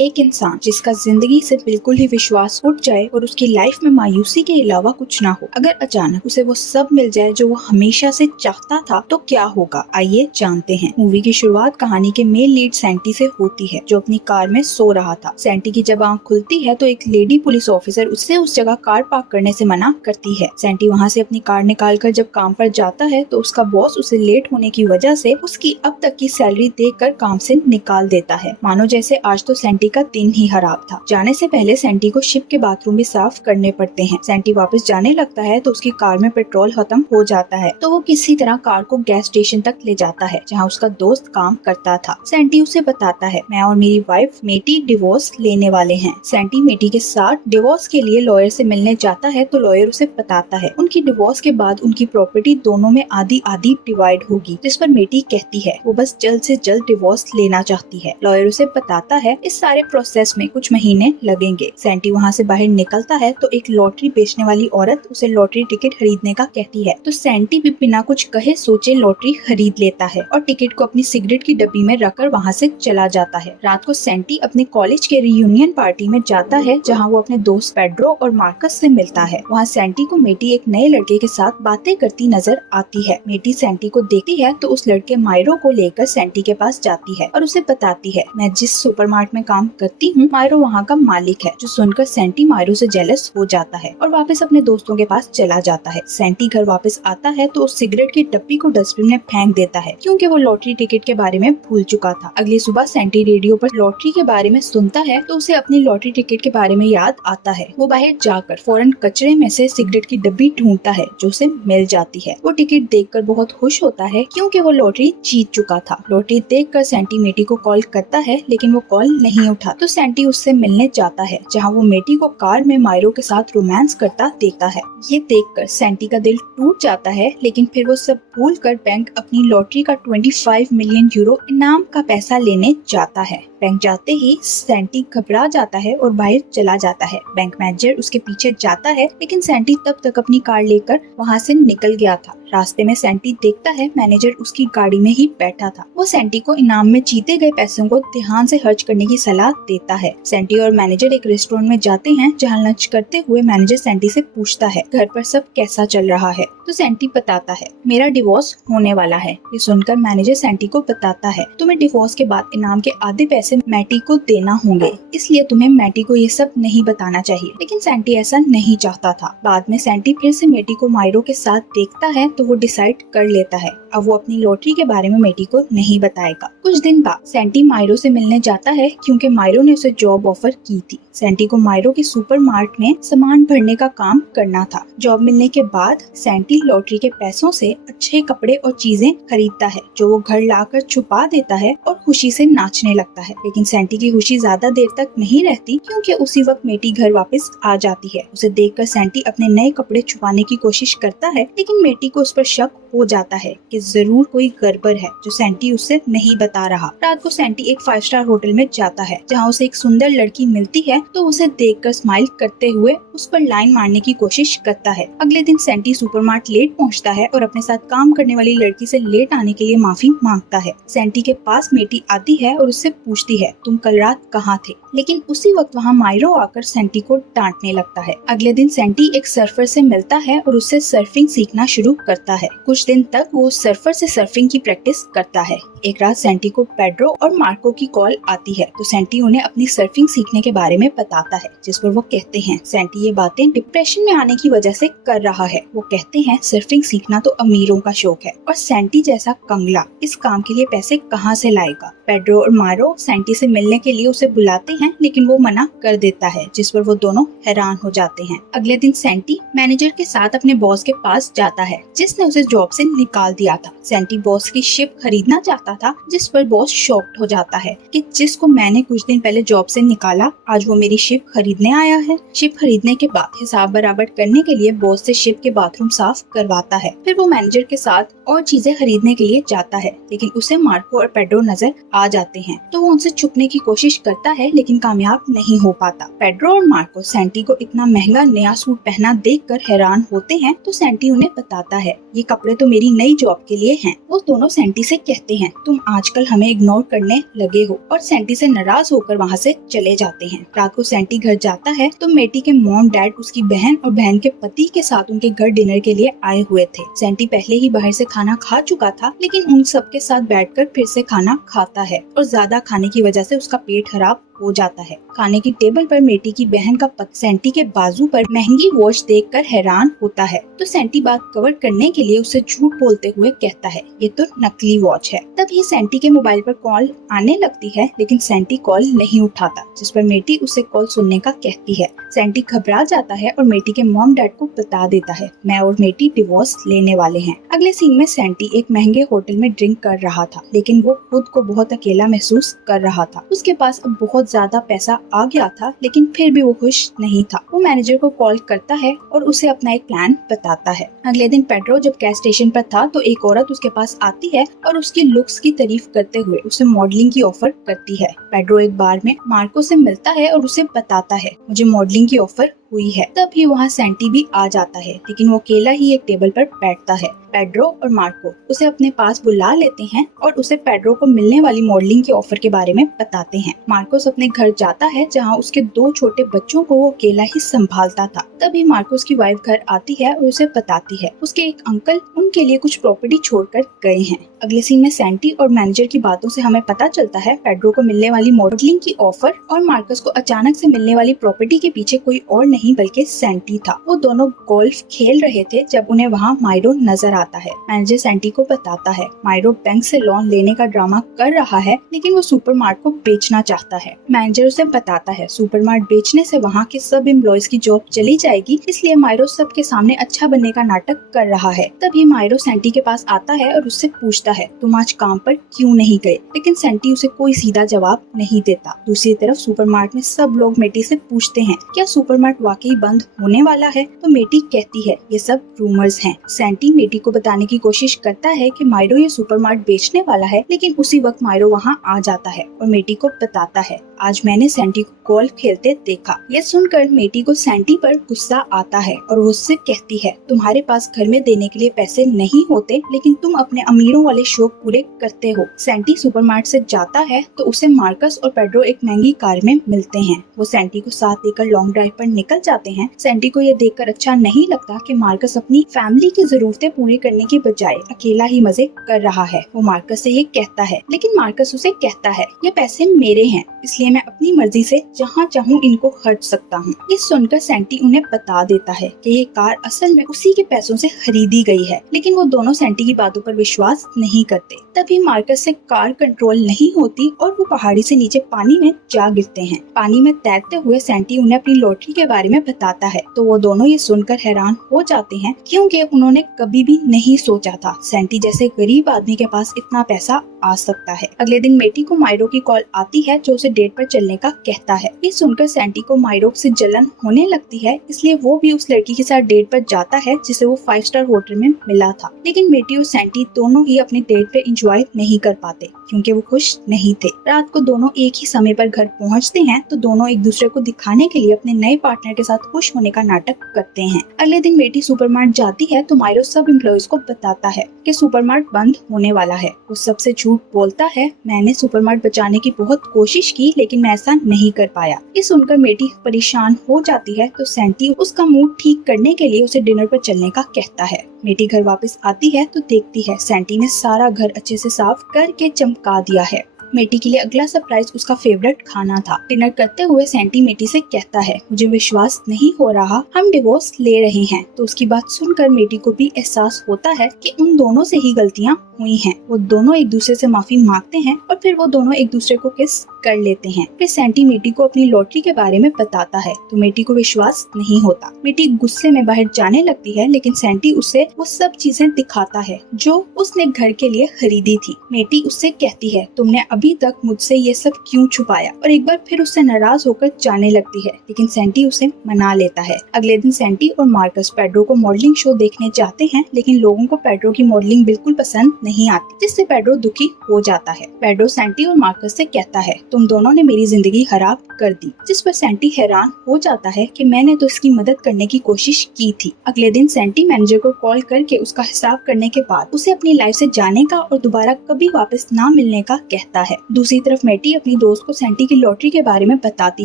एक इंसान जिसका जिंदगी से बिल्कुल ही विश्वास उठ जाए और उसकी लाइफ में मायूसी के अलावा कुछ ना हो, अगर अचानक उसे वो सब मिल जाए जो वो हमेशा से चाहता था, तो क्या होगा? आइए जानते हैं। मूवी की शुरुआत कहानी के मेन लीड सैंटी से होती है, जो अपनी कार में सो रहा था। सैंटी की जब आंख खुलती है तो एक लेडी पुलिस ऑफिसर उससे उस जगह कार पार्क करने से मना करती है। सैंटी वहाँ से अपनी कार निकालकर जब काम पर जाता है तो उसका बॉस उसे लेट होने की वजह से उसकी अब तक की सैलरी देकर काम से निकाल देता है, मानो जैसे आज तो सैंटी का दिन ही खराब था। जाने से पहले सैंटी को शिप के बाथरूम भी साफ करने पड़ते हैं। सैंटी वापस जाने लगता है तो उसकी कार में पेट्रोल खत्म हो जाता है, तो वो किसी तरह कार को गैस स्टेशन तक ले जाता है जहाँ उसका दोस्त काम करता था। सैंटी उसे बताता है, मैं और मेरी वाइफ मेटी डिवोर्स लेने वाले हैं। सैंटी मेटी के साथ डिवोर्स के लिए लॉयर से मिलने जाता है तो लॉयर उसे बताता है उनकी डिवोर्स के बाद उनकी प्रॉपर्टी दोनों में आधी आधी डिवाइड होगी, जिस पर मेटी कहती है वो बस जल्द से जल्द डिवोर्स लेना चाहती है। लॉयर उसे बताता है इस सारे प्रोसेस में कुछ महीने लगेंगे। सैंटी वहाँ से बाहर निकलता है तो एक लॉटरी बेचने वाली औरत उसे लॉटरी टिकट खरीदने का कहती है, तो सैंटी भी बिना कुछ कहे सोचे लॉटरी खरीद लेता है और टिकट को अपनी सिगरेट की डब्बी में रखकर वहाँ से चला जाता है। रात को सैंटी अपने कॉलेज के रियूनियन पार्टी में जाता है जहाँ वो अपने दोस्त पेड्रो और मार्कस से मिलता है। वहाँ सैंटी को मेटी एक नए लड़के के साथ बातें करती नजर आती है। मेटी सैंटी को देखती है तो उस लड़के मायरो को लेकर सैंटी के पास जाती है और उसे बताती है, मैं जिस सुपरमार्ट में काम करती हूँ मायरो वहाँ का मालिक है। जो सुनकर सैंटी मायरो से जेलस हो जाता है और वापस अपने दोस्तों के पास चला जाता है। सैंटी घर वापस आता है तो उस सिगरेट की डब्बी को डस्टबिन में फेंक देता है, क्योंकि वो लॉटरी टिकट के बारे में भूल चुका था। अगली सुबह सैंटी रेडियो पर लॉटरी के बारे में सुनता है तो उसे अपनी लॉटरी टिकट के बारे में याद आता है। वो बाहर जाकर फौरन कचरे में से सिगरेट की डब्बी ढूंढता है जो उसे मिल जाती है। वो टिकट देखकर बहुत खुश होता है क्योंकि वो लॉटरी जीत चुका था। लॉटरी देखकर सैंटी मेटी को कॉल करता है लेकिन वो कॉल नहीं उठा, तो सैंटी उससे मिलने जाता है जहाँ वो मेटी को कार में मायरो के साथ रोमांस करता देखता है। ये देखकर सैंटी का दिल टूट जाता है, लेकिन फिर वो सब भूलकर बैंक अपनी लॉटरी का 25 मिलियन यूरो इनाम का पैसा लेने जाता है। बैंक जाते ही सैंटी घबरा जाता है और बाहर चला जाता है। बैंक मैनेजर उसके पीछे जाता है लेकिन सैंटी तब तक अपनी कार लेकर वहाँ से निकल गया था। रास्ते में सैंटी देखता है मैनेजर उसकी गाड़ी में ही बैठा था। वो सैंटी को इनाम में जीते गए पैसों को ध्यान से खर्च करने की सलाह देता है। सैंटी और मैनेजर एक रेस्टोरेंट में जाते हैं जहाँ लंच करते हुए मैनेजर सैंटी से पूछता है घर पर सब कैसा चल रहा है, तो सैंटी बताता है मेरा डिवोर्स होने वाला है। ये सुनकर मैनेजर सैंटी को बताता है तुम्हें डिवोर्स के बाद इनाम के आधे पैसे मैटी को देना होंगे, इसलिए तुम्हें मैटी को ये सब नहीं बताना चाहिए। लेकिन सैंटी ऐसा नहीं चाहता था। बाद में सैंटी फिर से मेटी को मायरो के साथ देखता है तो वो डिसाइड कर लेता है अब वो अपनी लॉटरी के बारे में मेटी को नहीं बताएगा। कुछ दिन बाद सैंटी मायरो से मिलने जाता है क्योंकि मायरो ने उसे जॉब ऑफर की थी। सैंटी को मायरो के सुपरमार्ट में सामान भरने का काम करना था। जॉब मिलने के बाद सैंटी लॉटरी के पैसों से अच्छे कपड़े और चीजें खरीदता है जो वो घर लाकर छुपा देता है और खुशी से नाचने लगता है। लेकिन सैंटी की खुशी ज्यादा देर तक नहीं रहती क्योंकि उसी वक्त मेटी घर वापस आ जाती है। उसे देखकर सैंटी अपने नए कपड़े छुपाने की कोशिश करता है, लेकिन मेटी को उस पर शक हो जाता है कि जरूर कोई गड़बड़ है जो सैंटी उससे नहीं बता रहा। रात को सैंटी एक 5 स्टार होटल में जाता है जहाँ उसे एक सुंदर लड़की मिलती है, तो उसे देखकर स्माइल करते हुए उस पर लाइन मारने की कोशिश करता है। अगले दिन सैंटी सुपरमार्ट लेट पहुँचता है और अपने साथ काम करने वाली लड़की से लेट आने के लिए माफी मांगता है। सैंटी के पास मेटी आती है और उससे पूछती है तुम कल रात कहाँ थे, लेकिन उसी वक्त वहाँ मायरो आकर सैंटी को डांटने लगता है। अगले दिन सैंटी एक सर्फर से मिलता है और उससे सर्फिंग सीखना शुरू करता है। कुछ दिन तक वो सर्फर से सर्फिंग की प्रैक्टिस करता है। एक रात सैंटी को पेड्रो और मार्को की कॉल आती है, तो सैंटी उन्हें अपनी सर्फिंग सीखने के बारे में बताता है, जिस पर वो कहते हैं सैंटी ये बातें डिप्रेशन में आने की वजह से कर रहा है। वो कहते हैं सर्फिंग सीखना तो अमीरों का शौक है और सैंटी जैसा कंगला इस काम के लिए पैसे कहाँ से लाएगा। पेड्रो और मारो सैंटी से मिलने के लिए उसे बुलाते हैं, लेकिन वो मना कर देता है, जिस पर वो दोनों हैरान हो जाते हैं। अगले दिन सैंटी मैनेजर के साथ अपने बॉस के पास जाता है जिसने उसे जॉब से निकाल दिया था। सैंटी बॉस की शिप खरीदना चाहता था, जिस पर बॉस शॉक्ड हो जाता है कि जिसको मैंने कुछ दिन पहले जॉब से निकाला आज वो मेरी शिप खरीदने आया है। शिप खरीदने के बाद हिसाब बराबर करने के लिए बॉस से शिप के बाथरूम साफ करवाता है। फिर वो मैनेजर के साथ और चीजें खरीदने के लिए जाता है, लेकिन उसे मार्को और पेड्रो नजर आ जाते हैं, तो वो उनसे छुपने की कोशिश करता है लेकिन कामयाब नहीं हो पाता। पेड्रो और मार्को सैंटी को इतना महंगा नया सूट पहना देखकर हैरान होते हैं, तो सैंटी उन्हें बताता है ये कपड़े तो मेरी नई जॉब के लिए हैं। वो दोनों सैंटी से कहते हैं तुम आजकल हमें इग्नोर करने लगे हो, और सैंटी से नाराज होकर वहाँ से चले जाते हैं। रात को सैंटी घर जाता है तो मेटी के मॉम डैड उसकी बहन और बहन के पति के साथ उनके घर डिनर के लिए आए हुए थे। सैंटी पहले ही बाहर से खाना खा चुका था, लेकिन उन सबके साथ बैठकर फिर से खाना खाता है और ज्यादा खाने की वजह से उसका पेट खराब हो जाता है। खाने की टेबल पर मेटी की बहन का पति सैंटी के बाजू पर महंगी वॉच देखकर हैरान होता है, तो सैंटी बात कवर करने के लिए उसे झूठ बोलते हुए कहता है ये तो नकली वॉच है। तभी सैंटी के मोबाइल पर कॉल आने लगती है, लेकिन सैंटी कॉल नहीं उठाता, जिस पर मेटी उसे कॉल सुनने का कहती है। सैंटी घबरा जाता है और मेटी के मॉम डैड को बता देता है मैं और मेटी डिवोर्स लेने वाले हैं। अगले सीन में सैंटी एक महंगे होटल में ड्रिंक कर रहा था, लेकिन वो खुद को बहुत अकेला महसूस कर रहा था। उसके पास अब बहुत ज्यादा पैसा आ गया था, लेकिन फिर भी वो खुश नहीं था। वो मैनेजर को कॉल करता है और उसे अपना एक प्लान बताता है। अगले दिन पेड्रो जब गैस स्टेशन पर था तो एक औरत उसके पास आती है और उसकी लुक्स की तारीफ करते हुए उसे मॉडलिंग की ऑफर करती है। पेड्रो एक बार में मार्को से मिलता है और उसे बताता है मुझे मॉडलिंग की ऑफर हुई है। तभी वहाँ सैंटी भी आ जाता है, लेकिन वो अकेला ही एक टेबल पर बैठता है। पेड्रो और मार्को उसे अपने पास बुला लेते हैं और उसे पेड्रो को मिलने वाली मॉडलिंग के ऑफर के बारे में बताते हैं। मार्कोस अपने घर जाता है जहाँ उसके 2 छोटे बच्चों को वो अकेला ही संभालता था। तभी मार्कोस की वाइफ घर आती है और उसे बताती है उसके एक अंकल उनके लिए कुछ प्रॉपर्टी छोड़कर गए हैं। अगले सीन में सैंटी और मैनेजर की बातों से हमें पता चलता है पेड्रो को मिलने वाली मॉडलिंग की ऑफर और मार्कस को अचानक से मिलने वाली प्रॉपर्टी के पीछे कोई और नहीं बल्कि सैंटी था। वो दोनों गोल्फ खेल रहे थे जब उन्हें वहाँ मायरो नजर आता है। मैनेजर सैंटी को बताता है मायरो बैंक से लोन लेने का ड्रामा कर रहा है, लेकिन वो सुपरमार्ट को बेचना चाहता है। मैनेजर उसे बताता है सुपरमार्ट बेचने से वहाँ के सब एम्प्लॉयज की जॉब चली जाएगी, इसलिए मायरो सबके सामने अच्छा बनने का नाटक कर रहा है। तभी मायरो सैंटी के पास आता है और उससे पूछता है तुम आज काम पर क्यों नहीं गए, लेकिन सैंटी उसे कोई सीधा जवाब नहीं देता। दूसरी तरफ सुपरमार्ट में सब लोग मेटी से पूछते हैं क्या सुपरमार्ट वाकई बंद होने वाला है, तो मेटी कहती है ये सब रूमर्स हैं। सैंटी मेटी को बताने की कोशिश करता है कि मायरो ये सुपरमार्ट बेचने वाला है, लेकिन उसी वक्त मायरो वहाँ आ जाता है और मेटी को बताता है आज मैंने सैंटी को गोल्फ खेलते देखा। ये सुनकर मेटी को सैंटी पर गुस्सा आता है और वो उससे कहती है तुम्हारे पास घर में देने के लिए पैसे नहीं होते, लेकिन तुम अपने अमीरों वाले शौक पूरे करते हो। सैंटी सुपरमार्ट से जाता है तो उसे मार्कस और पेड्रो एक महंगी कार में मिलते हैं। वो सैंटी को साथ लेकर लॉन्ग ड्राइव पर निकल जाते हैं। सैंटी को ये देखकर अच्छा नहीं लगता कि मार्कस अपनी फैमिली की जरूरतें पूरी करने की बजाय अकेला ही मजे कर रहा है। वो मार्कस से ये कहता है, लेकिन मार्कस उसे कहता है ये पैसे मेरे हैं, इसलिए मैं अपनी मर्जी से जहाँ चाहूँ इनको खर्च सकता हूँ। ये सुनकर सैंटी उन्हें बता देता है कि ये कार असल में उसी के पैसों से खरीदी गई है, लेकिन वो दोनों सैंटी की बातों पर विश्वास नहीं करते। तभी मार्कस से कार कंट्रोल नहीं होती और वो पहाड़ी से नीचे पानी में जा गिरते हैं। पानी में तैरते हुए सैंटी उन्हें अपनी लॉटरी के बारे में बताता है, तो वो दोनों ये सुनकर हैरान हो जाते हैं, क्योंकि उन्होंने कभी भी नहीं सोचा था सैंटी जैसे गरीब आदमी के पास इतना पैसा आ सकता है। अगले दिन मेटी को मायरो की कॉल आती है जो उसे डेट पर चलने का कहता है। ये सुनकर सैंटी को मायरो से जलन होने लगती है, इसलिए वो भी उस लड़की के साथ डेट पर जाता है जिसे वो 5 स्टार होटल में मिला था। लेकिन मेटी और सैंटी दोनों ही अपनी डेट पे एंजॉय नहीं कर पाते क्योंकि वो खुश नहीं थे। रात को दोनों एक ही समय पर घर पहुंचते हैं तो दोनों एक दूसरे को दिखाने के लिए अपने नए पार्टनर के साथ खुश होने का नाटक करते हैं। अगले दिन मेटी सुपरमार्ट जाती है तो मायरो सब एम्प्लॉयज को बताता है कि सुपरमार्ट बंद होने वाला है। वो सबसे झूठ बोलता है मैंने सुपरमार्ट बचाने की बहुत कोशिश की, लेकिन मैं ऐसा नहीं कर पाया। ये सुनकर मेटी परेशान हो जाती है तो सैंटी उसका मूड ठीक करने के लिए उसे डिनर पर चलने का कहता है। मेटी घर वापस आती है तो देखती है सैंटी ने सारा घर अच्छे से साफ करके चमका दिया है। मेटी के लिए अगला सरप्राइज उसका फेवरेट खाना था। डिनर करते हुए सैंटी मेटी से कहता है मुझे विश्वास नहीं हो रहा हम डिवोर्स ले रहे हैं। तो उसकी बात सुनकर मेटी को भी एहसास होता है कि उन दोनों से ही गलतियाँ हुई हैं। वो दोनों एक दूसरे से माफी मांगते हैं और फिर वो दोनों एक दूसरे को किस कर लेते हैं। फिर सैंटी मेटी को अपनी लॉटरी के बारे में बताता है तो मेटी को विश्वास नहीं होता। मेटी गुस्से में बाहर जाने लगती है, लेकिन सैंटी उसे वो सब चीजें दिखाता है जो उसने घर के लिए खरीदी थी। मेटी उससे कहती है तुमने अभी तक मुझसे ये सब क्यों छुपाया, और एक बार फिर उससे नाराज होकर जाने लगती है, लेकिन सैंटी उसे मना लेता है। अगले दिन सैंटी और मार्कस पेड्रो को मॉडलिंग शो देखने जाते हैं, लेकिन लोगों को पेड्रो की मॉडलिंग बिल्कुल पसंद नहीं आती, जिससे पेड्रो दुखी हो जाता है। पेड्रो सैंटी और मार्कस से कहता है तुम दोनों ने मेरी जिंदगी खराब कर दी। जिस पर सैंटी हैरान हो जाता है कि मैंने तो इसकी मदद करने की कोशिश की थी। अगले दिन सैंटी मैनेजर को कॉल करके उसका हिसाब करने के बाद उसे अपनी लाइफ से जाने का और दोबारा कभी वापस ना मिलने का कहता है। दूसरी तरफ मेटी अपनी दोस्त को सैंटी की लॉटरी के बारे में बताती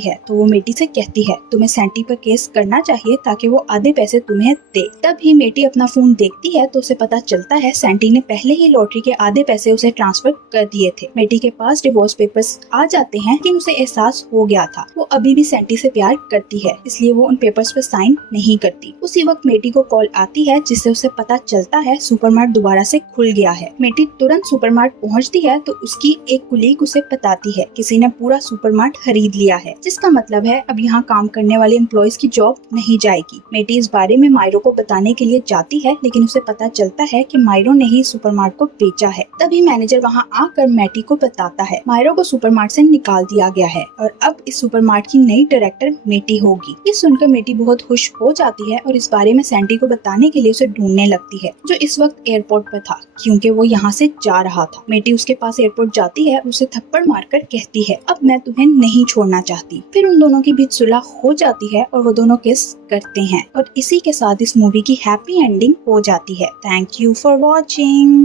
है तो वो मेटी से कहती है तुम्हें सैंटी पर केस करना चाहिए ताकि वो आधे पैसे तुम्हें दे। तब ही मेटी अपना फोन देखती है तो उसे पता चलता है सैंटी ने पहले ही लॉटरी के आधे पैसे उसे ट्रांसफर कर दिए थे। मेटी के पास डिवोर्स पेपर्स आ जाते हैं लेकिन उसे एहसास हो गया था वो अभी भी सैंटी से प्यार करती है, इसलिए वो उन पेपर्स पर साइन नहीं करती। उसी वक्त मेटी को कॉल आती है जिससे उसे पता चलता है सुपरमार्ट दोबारा से खुल गया है। मेटी तुरंत सुपरमार्ट पहुंचती है तो उसकी एक कुलीग उसे बताती है किसी ने पूरा सुपरमार्ट खरीद लिया है, जिसका मतलब है अब यहाँ काम करने वाले एम्प्लॉयज की जॉब नहीं जाएगी। मेटी इस बारे में मायरो को बताने के लिए जाती है लेकिन उसे पता चलता है कि मायरो ने ही सुपरमार्ट को बेचा है। तभी मैनेजर वहाँ आकर मेटी को बताता है मायरो को सुपरमार्ट से निकाल दिया गया है और अब इस सुपरमार्ट की नई डायरेक्टर मेटी होगी। ये सुनकर मेटी बहुत खुश हो जाती है और इस बारे में सैंटी को बताने के लिए उसे ढूंढने लगती है जो इस वक्त एयरपोर्ट पर था क्योंकि वो यहाँ से जा रहा था। मेटी उसके पास एयरपोर्ट जाती है, उसे थप्पड़ मारकर कहती है अब मैं तुम्हें नहीं छोड़ना चाहती। फिर उन दोनों के बीच सुलह हो जाती है और वो दोनों किस करते हैं और इसी के साथ इस मूवी की हैप्पी एंडिंग हो जाती है। Thank you for watching.